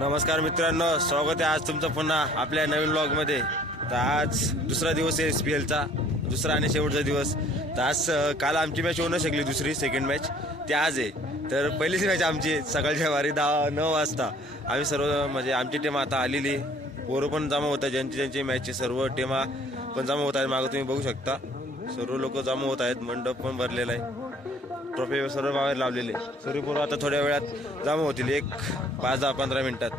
नमस्कार मित्रांनो, स्वागत आहे आज तुमचं पुन्हा आपल्या नवीन व्लॉगमध्ये। तर आज दुसरा दिवस आहे SPLचा, दुसरा आणि शेवटचा दिवस। तर आज काल आमची मॅच होऊ न शकली, दुसरी सेकंड मॅच ते आज आहे। तर पहिलीच मॅच आमची सकाळच्या वारी 9 वाजता आम्ही सर्व म्हणजे आमची टीम आता आलेली, पोरं पण जमा होत आहे, ज्यांची मॅचचे सर्व टीमा पण जमा होत आहेत। मागं तुम्ही बघू शकता सर्व लोक जमा होत आहेत, मंडप पण भरलेला आहे, ट्रॉफी सर्व बाहेर लावलेले। सर्व पोरं आता थोड्या वेळात जमा होतील, एक 5-10-15 मिनिटात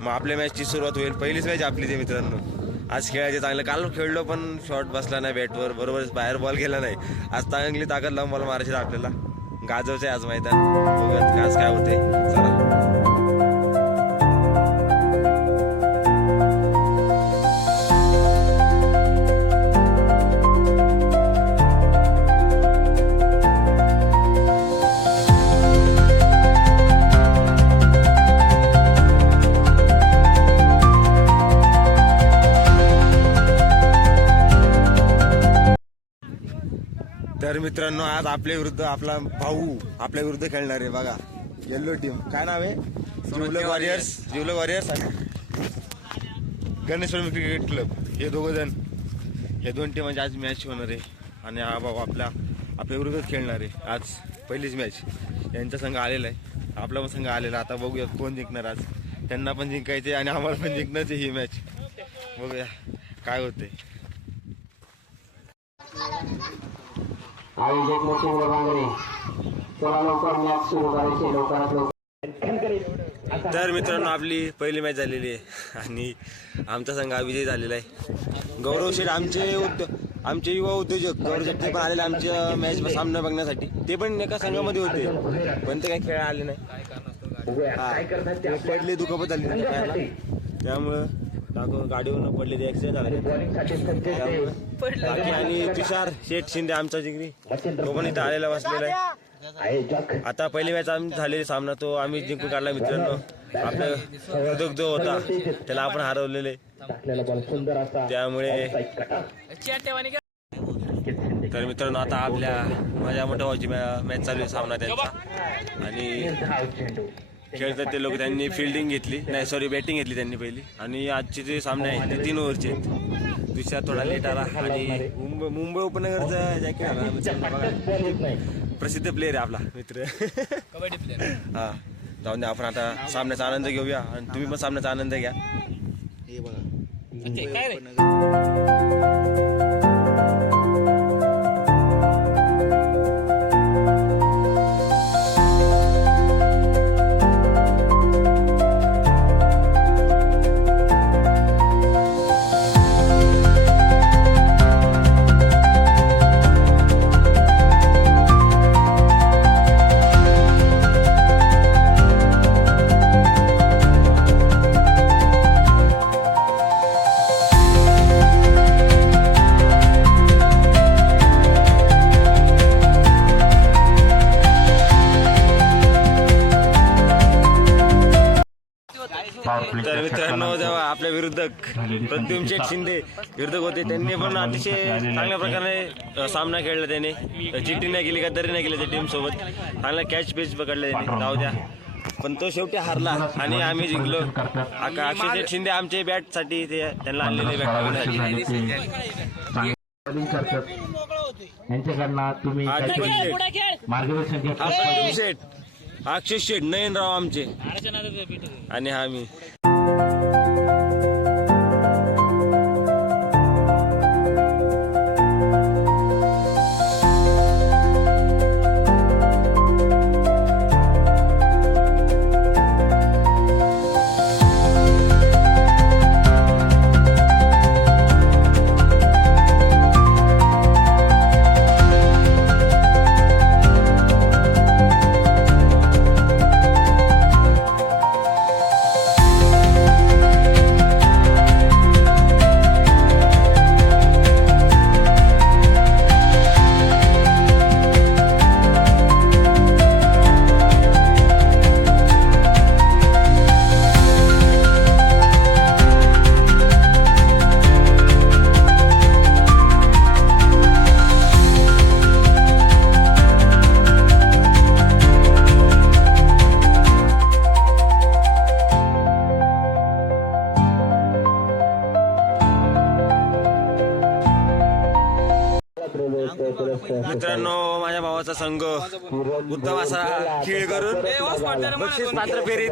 मग आपल्या मॅचची सुरुवात होईल। पहिलीच मॅच आपली ते मित्रांनो, आज खेळायचे चांगलं। काल खेळलो पण शॉट बसला नाही बॅटवर, बरोबर बाहेर बॉल गेला नाही। आज चांगली ताकद लावून बॉल मारायची आपल्याला, गाजवचं आहे आज मैदान, बघूयात आज काय होते। चला तर मित्रांनो, आज आपल्या विरुद्ध आपला भाऊ आपल्या विरुद्ध खेळणार आहे बघा, येल्लो टीम। काय नाव आहे? जिवलग वॉरियर्स आणि गणेश्वर क्रिकेट क्लब, हे दोघं जण, हे दोन टीमांची आज मॅच होणार आहे। आणि हा भाऊ आपल्या विरुद्धच खेळणार आहे आज, पहिलीच मॅच यांचा संघ आलेला आहे, आपला पण संघ आलेला। आता बघूया कोण जिंकणार आज, त्यांना पण जिंकायचे आणि आम्हाला पण जिंकण्याची ही मॅच, बघूया काय होते। आयोजक मोठे बांगरे, चला लवकर मॅच सुरू करायची, लवकरात लवकर। तर मित्रांनो, आपली पहिली मॅच झालेली आहे आणि आमचा संघ विजयी झालेला आहे। गौरव शेठ आमचे युवा उद्योजक गौरव शेठ ते पण आलेले आमच्या मॅच सामना बघण्यासाठी, ते पण एका संघामध्ये होते पण ते काही खेळ आले नाही, पडले, दुखापत झाली त्यामुळं गाडीवरून पडले, ते ऍक्सिडेंट झाला। बाकी आणि तुषार शेठ शिंदे आमचा जिगरी, तो पण इथं आलेला बसलेला आहे। आता पहिली मॅच आम्ही झालेली सामना तो आम्ही जिंकून काढला मित्रांनो। आपला उद्योग जो होता त्याला आपण हरवलेले, त्यामुळे तर मित्रांनो आता आपल्या माझ्या मोठ्या भावाची मॅच चालू आहे, सामना त्यांचा। आणि खेळतात ते लोक, त्यांनी फिल्डिंग घेतली, नाही सॉरी बॅटिंग घेतली त्यांनी पहिली। आणि आजचे जे सामने आहेत ते 3 ओव्हरचे आहेत, दुसरा थोडा लेट आला। आणि मुंबई उपनगरचा जॅकेट आला, प्रसिद्ध प्लेअर आहे आपला मित्र, कबड्डी प्लेअर। हा, जाऊन द्या, आपण आता सामन्याचा आनंद घेऊया आणि तुम्ही पण सामन्याचा आनंद घ्या। हे बघा तर मित्रांनो, जेव्हा आपल्या विरुद्ध प्रद्युम्न शेठ शिंदे विरुद्ध होते, त्यांनी पण अतिशय चांगल्या प्रकारे सामना खेळला। त्याने चिट्टी नाही केली, गद्दारी नाही केली, त्या टीम सोबत चांगला कॅच पेच पकडला त्याने, जाऊ द्या, पण तो शेवटी हारला आणि आम्ही जिंकलो। अक्षय शेठ शिंदे आमचे बॅट साठी त्यांना आणलेले बॅट, अक्षय शेठ नयनराव आमचे आणि आम्ही। संघ उत्तम असा खेळ करून बक्षीस पात्र फेरीत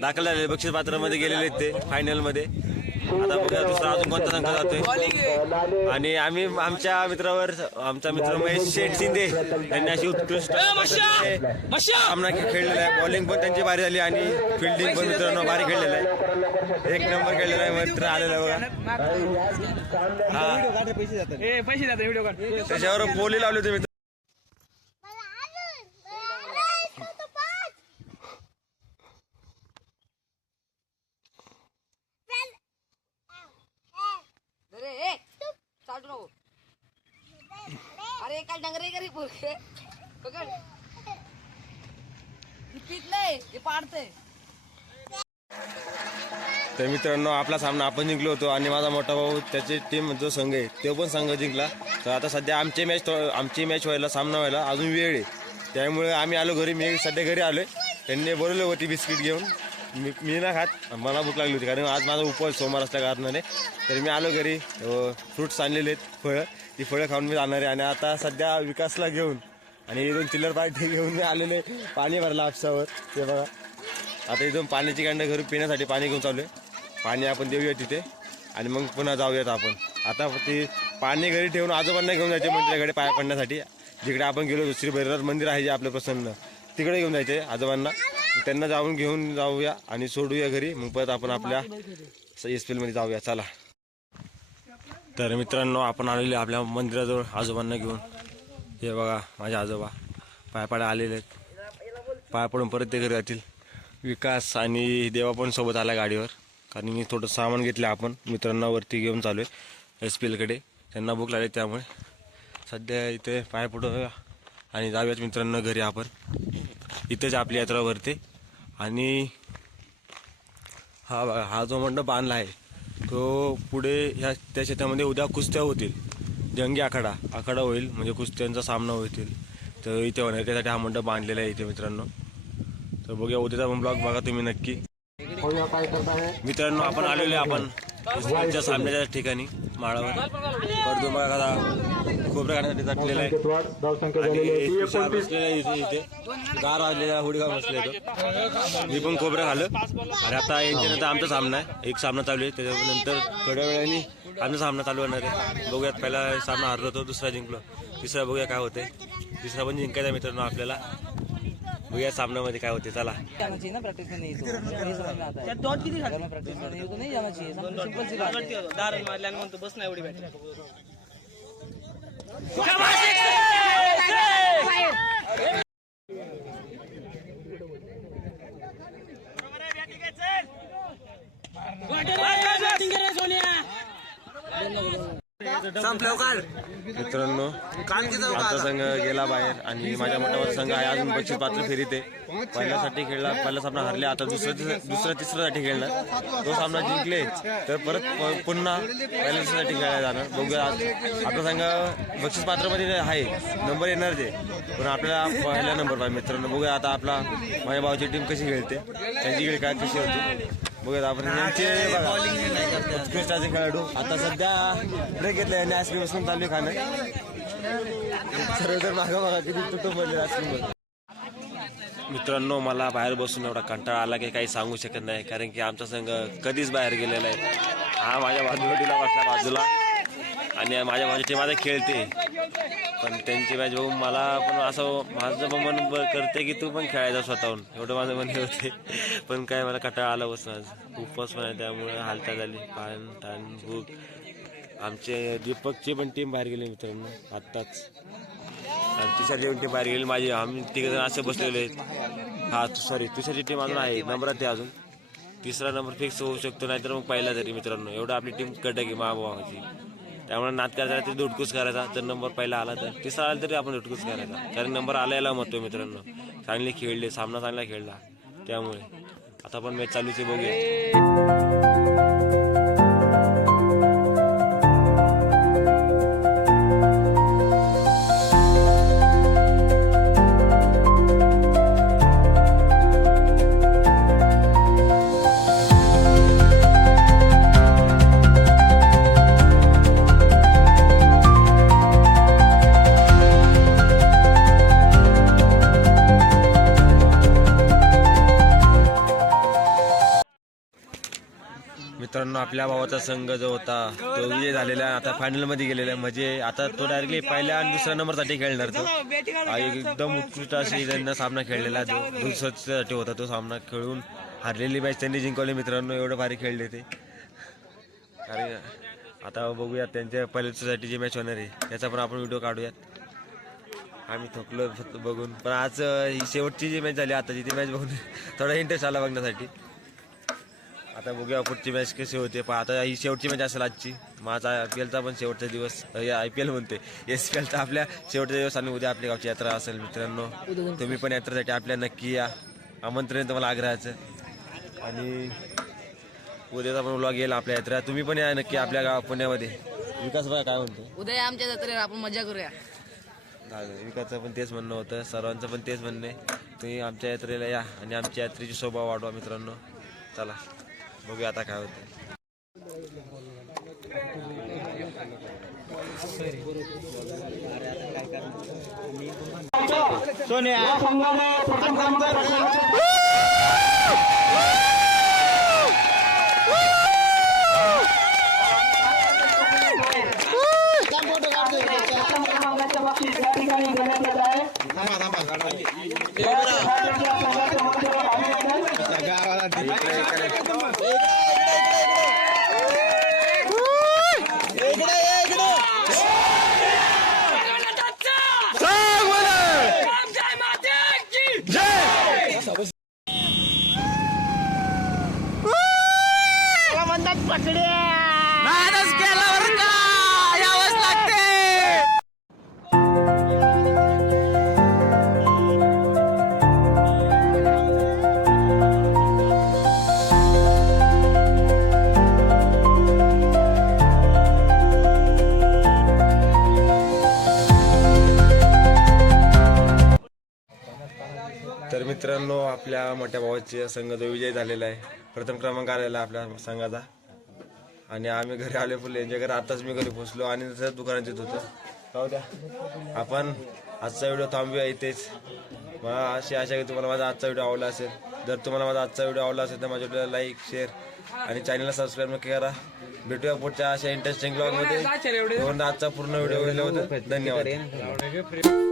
दाखल झालेले, बक्षीस पात्रामध्ये गेलेले ते फायनल मध्ये. आता बघा दुसरा अजून कोणता संघ जातोय. आणि आम्ही आमच्या मित्र महेश शेठ शिंदे यांनी अशी उत्कृष्ट सामना खेळलेला आहे. बॉलिंग पण त्यांची भारी झाली आणि फिल्डिंग पण मित्रांनो भारी खेळलेलं आहे. एक नंबर खेळलेला आहे मित्र आलेला बघा. त्याच्यावर बोली लावली होती मित्र. अरे काल डंगरे घरी पकड पकड पीत नाही हे पाडते. तर मित्रांनो आपला सामना आपण जिंकलो होतो आणि माझा मोठा भाऊ त्याची टीम जो संघ आहे तो पण संघ जिंकला. तर आता सध्या आमची मॅच व्हायला सामना व्हायला अजून वेळ आहे. त्यामुळे आम्ही आलो घरी. मी सध्या घरी आलोय. त्यांनी बोलवली होती बिस्किट घेऊन. मी ना खात, मला भूक लागली होती कारण आज माझा उपवास सोमवार असल्या कारणाने. तर मी आलो घरी. फ्रुट्स आणलेले आहेत, फळं. ती फळं खाऊन मी जाणार आहे. आणि आता सध्या विकासला घेऊन आणि इथून चिल्लर पार्टी घेऊन मी आलेले. पाणी भरलं आपसावर ते बघा. आता इथून पाण्याची कांड घरी पिण्यासाठी पाणी घेऊन चालू आहे. पाणी आपण देऊया तिथे आणि मग पुन्हा जाऊयात आपण. आता ते पाणी घरी ठेवून आजोबांना घेऊन जायचे मंदिराकडे पाया पडण्यासाठी. जिकडे आपण गेलो श्री भैरवनाथ मंदिर आहे जे आपलं प्रसन्न, तिकडे घेऊन जायचे आजोबांना. त्यांना घेऊन जाऊया आणि सोडूया घरी. मग परत आपण आपल्या SPL मध्ये जाऊया. चला. तर मित्रांनो आपण आलेले आपल्या मंदिराजवळ आजोबांना घेऊन. हे बघा माझे आजोबा पाया आलेले आहेत. पाया पडून परत ते घरी जातील. विकास आणि देवा पण सोबत आला गाडीवर कारण मी थोडं सामान घेतलं. आपण मित्रांना वरती घेऊन चालू आहे SPL कडे. त्यांना भूक लागली त्यामुळे सध्या इथे पाया पडूया आणि जाऊयात मित्रांनो घरी. आपण इथेच आपली यात्रा भरते. आणि हा जो मंडप बांधला आहे तो पुढे त्या शेतामध्ये उद्या कुस्त्या होतील. जंगी आखाडा होईल म्हणजे कुस्त्यांचा सामना होतील. तर इथे होणार त्यासाठी हा मंडप बांधलेला आहे इथे मित्रांनो. तर बघूया उद्याचा पण ब्लॉग बघा तुम्ही नक्की. मित्रांनो आपण आलेलो आहे आपण SPLच्या सामन्याच्या ठिकाणी माळावर. परतून बघा आता खोबऱ्या खाण्यासाठी जाटलेला आहे आणि बसलेला आहे इथे गार वाजलेला हुडगा बसले तो. मी पण खोबरं खाल्लं. आणि आता यांच्यानंतर आमचा सामना आहे. एक सामना चालू आहे. त्याच्यानंतर थोड्या वेळाने आमचा सामना चालू होणार आहे. बघूयात. पहिला सामना हरलो होतो, दुसरा जिंकलो, तिसरा बघूया काय होते. तिसरा पण जिंकायचा मित्रांनो आपल्याला. बघूया सामन्यामध्ये काय होते. चला. प्रैक्टिस में नहीं तो नहीं समझ में आता है डॉट किती अगर मैं प्रैक्टिस में नहीं हूं तो नहीं जाना चाहिए. सिंपल सी बात है. दार मारल्याने म्हणतो बस नाही एवढी बॅट. मित्रांनो आमचा संघ गेला बाहेर आणि माझ्या मोठा संघ आहे अजून बक्षीस पात्र फेरीत आहे. पहिल्यासाठी खेळला, पहिला सामना हरले. आता दुसरा तिसऱ्यासाठी खेळणार. तो सामना जिंकले तर परत पुन्हा पहिल्या साठी खेळायला जाणार. बघूया. आपला संघ बक्षीस पात्रामध्ये आहे, नंबर येणार ते पण आपल्याला पहिला नंबर पाहिजे मित्रांनो. बघूया आता आपला माझ्या भावाची टीम कशी खेळते, त्यांची खेळ काय कशी होती बघूया आपण. उत्कृष्टाचे खेळाडू आता सध्या ब्रेक घेतला आणि आईस्क्रीम बसून चालू खाणं. सर्व तर मागा किती तुटून पडले आईस्क्रीम. मित्रांनो मला बाहेर बसून एवढा कंटाळा आला की काही सांगू शकत नाही कारण की आमचा संघ कधीच बाहेर गेलेला आहे. हा माझ्या बाजूला बसला बाजूला आणि माझ्या बाजूची माझा खेळते पण त्यांची मॅच बघून मला पण असं माझं पण मन करते की तू पण खेळायचा स्वतःहून. एवढं माझं मन होते पण काय मला कंटाळा आला बसून. आज उपवास पण आहे त्यामुळे हालचाल झाली, पान ताण भूक. आमचे दीपकची पण टीम बाहेर गेली मित्रांनो आत्ताच. आणि तुषारची पण टीम बाहेर गेली माझी. आम्ही तिघजण असे बसलेले आहेत. हा सॉरी तुषारची टीम अजून आहे नंबरात आहे अजून. तिसरा नंबर फिक्स होऊ शकतो नाहीतर मग पहिला तरी मित्रांनो. एवढं आपली टीम कडक आहे महाभावाची. त्यामुळे नात करायचा तरी दुटकूस करायचा. जर नंबर पहिला आला तर तिसरा आला तरी आपण दुटकूस करायचा कारण नंबर आल्याला म्हणतो मित्रांनो. चांगले खेळले, सामना चांगला खेळला त्यामुळे. आता पण मॅच चालूच आहे बघूया. मित्रांनो आपल्या भावाचा संघ जो होता तो विजय झालेला आहे. आता फायनल मध्ये गेलेला आहे. म्हणजे आता तो डायरेक्टली पहिल्या आणि दुसऱ्या नंबरसाठी खेळणार तो. एकदम उत्कृष्ट अशी त्यांना सामना खेळलेला जो दुसऱ्यासाठी होता तो सामना खेळून हारलेली मॅच त्यांनी जिंकवली. मित्रांनो एवढं भारी खेळले ते. अरे आता बघूयात त्यांच्या पहिल्या सोसायटीची मॅच होणार आहे त्याचा पण आपण व्हिडिओ काढूयात. आम्ही थकलो फक्त बघून. पण आज ही शेवटची जी मॅच झाली आताची ती मॅच बघून थोडा इंटरेस्ट आला बघण्यासाठी. आता बघूया पुढची मॅच कशी होते. पण आता ही शेवटची मॅच असेल आजची. माझा IPL चा पण शेवटचा दिवस IPL म्हणते SPL चा आपल्या शेवटचा दिवस आणि उद्या आपल्या गावची यात्रा असेल. मित्रांनो तुम्ही पण यात्रेसाठी आपल्या नक्की या. आमंत्रण आहे तुम्हाला आग्रहाचं. आणि उद्याचा पण व्लॉग येईल आपल्या यात्रा. तुम्ही पण या नक्की आपल्या गाव पुण्यामध्ये. विकास भाई काय म्हणतो? उद्या आमच्या जत्रेला आपण मजा करूया. विकासचं पण तेच म्हणणं होतं. सर्वांचं पण तेच म्हणणं आहे. तुम्ही आमच्या यात्रेला या आणि आमच्या यात्रेची शोभा वाढवा. मित्रांनो चला बघूया आता काय होतं. तर मित्रांनो आपल्या मोठ्या भावाचे संघ जो विजय झालेला आहे. प्रथम क्रमांक आलेला आपल्या संघाचा. आणि आम्ही घरी आले फुले यांच्या घरी. आताच मी घरी पोहोचलो आणि तसंच दुकानात येत होतो. जाऊ द्या आपण आजचा व्हिडिओ थांबूया इथेच. मला अशी आशा की तुम्हाला माझा आजचा व्हिडिओ आवडला असेल. जर तुम्हाला माझा आजचा व्हिडिओ आवडला असेल तर माझ्या व्हिडिओला लाईक शेअर आणि चॅनलला सबस्क्राईब नक्की करा. भेटूया पुढच्या अशा इंटरेस्टिंग ब्लॉगमध्ये. आजचा पूर्ण व्हिडिओ गेला होता. धन्यवाद.